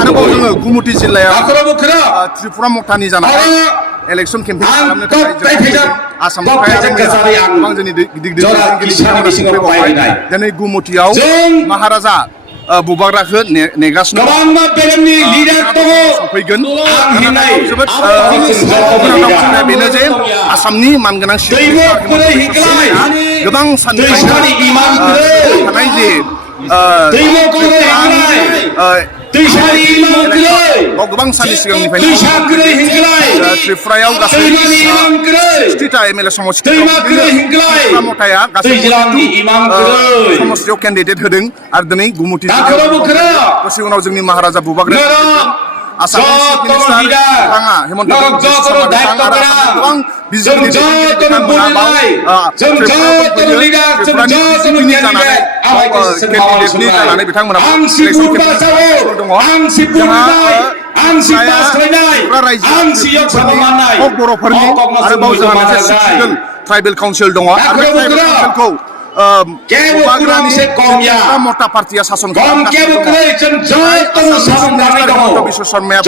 आरोबाव जोङो गुमुथि जिल्लायाव त्रिपुरा मथानि जानाय इलेक्शन केम्पेइन खालामनो थाखाय आसामनिफ्राय गोबां जोंनि गिदिर दिनै गुमुथियाव महाराजा बुबाग्राखौ नेगासिनो सफैगोन जोबोद बेनो जे आसामनि मानगोनां गोबां साननाय जे गोबां साननि सिगांनिफ्रायनो त्रिपुरायाव गासै 60टा एमएलए समष्टियाव मथाया गासै समष्टियाव केन्डिडेट होदों आरो दिनै गुमुथि दसे उनाव जोंनि महाराजा बुबाग्रा आसामनि चिफ मिनिस्टार बिथाङा हेमन्त गोबां बिजेपि जानानै बिथांमोना बर'फोरनि आरोबाव जोंहा मोनसे सिक्सटिकेल ट्राइबेल काउन्सिल दङ आरो बे ट्राइबेल काउन्सिलखौ मता पार्टिया शासन विश्व शर्माया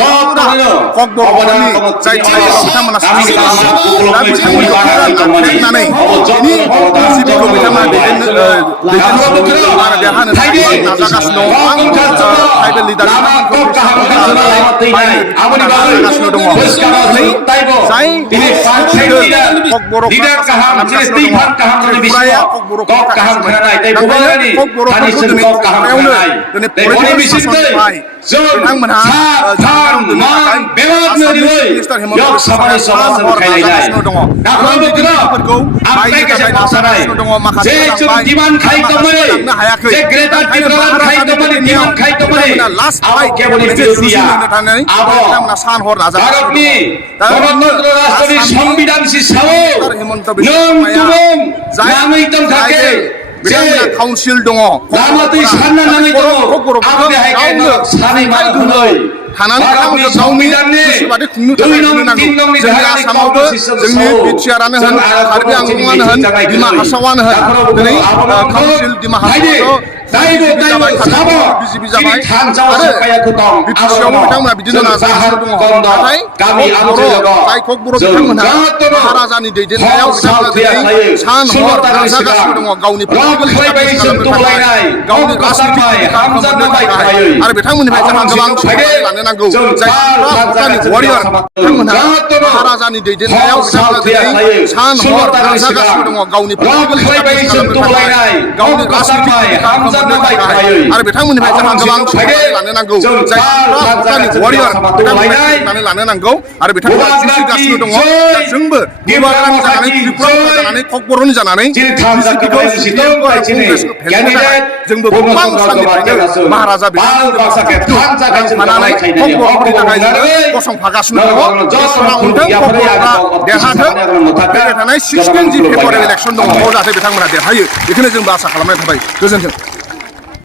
काउन्सिल दङ जोंनि आसामावबो जोंनि बिटिआरआनो होन कार्बि आंलंआनो होन डिमा हासावआनो होन दिनै काउन्सिल डिमा हासावआव बिजेपि जाबाय आरो बिटिसिआवबो बिथांमोना बिदिनो नाजागासिनो दङ नाथाय जाय ककबर' बिथांमोनहा महाराजानि दैदेननायाव बिथांमोना सान हर नाजागासिनो दङ गावनि गावनि राजनितिक आरो बिथांमोननिफ्राय जोंहा गोबां लानो नांगौ जाय वारियर बिथांमोनहा महाराजानि दैदेननायाव बिथांमोना सान हर नाजागासिनो दङ गावनि गावनि राजनितिक आरो बिथांमोननिफ्राय जोंहा गोबां लानो नांगौ जाय वारियर बिथांमोना लानो नांगौ आरो बिथांमोना जुजिगासिनो दङ जोंबो जानानै त्रिपुरा जानानै ककबर'नि जानानै जोंबो गोबां साननिफ्रायनो महाराजा बिथांमोनखौ गसंफागासिनो देरहाथों फैबाय थानाय 16 जि फेब्रुवारि इलेक्सन दङ जाहाथे बिथांमोना देरहायो बेखौनो जोंबो आसा खालामनाय थाबाय गोजोन्थों।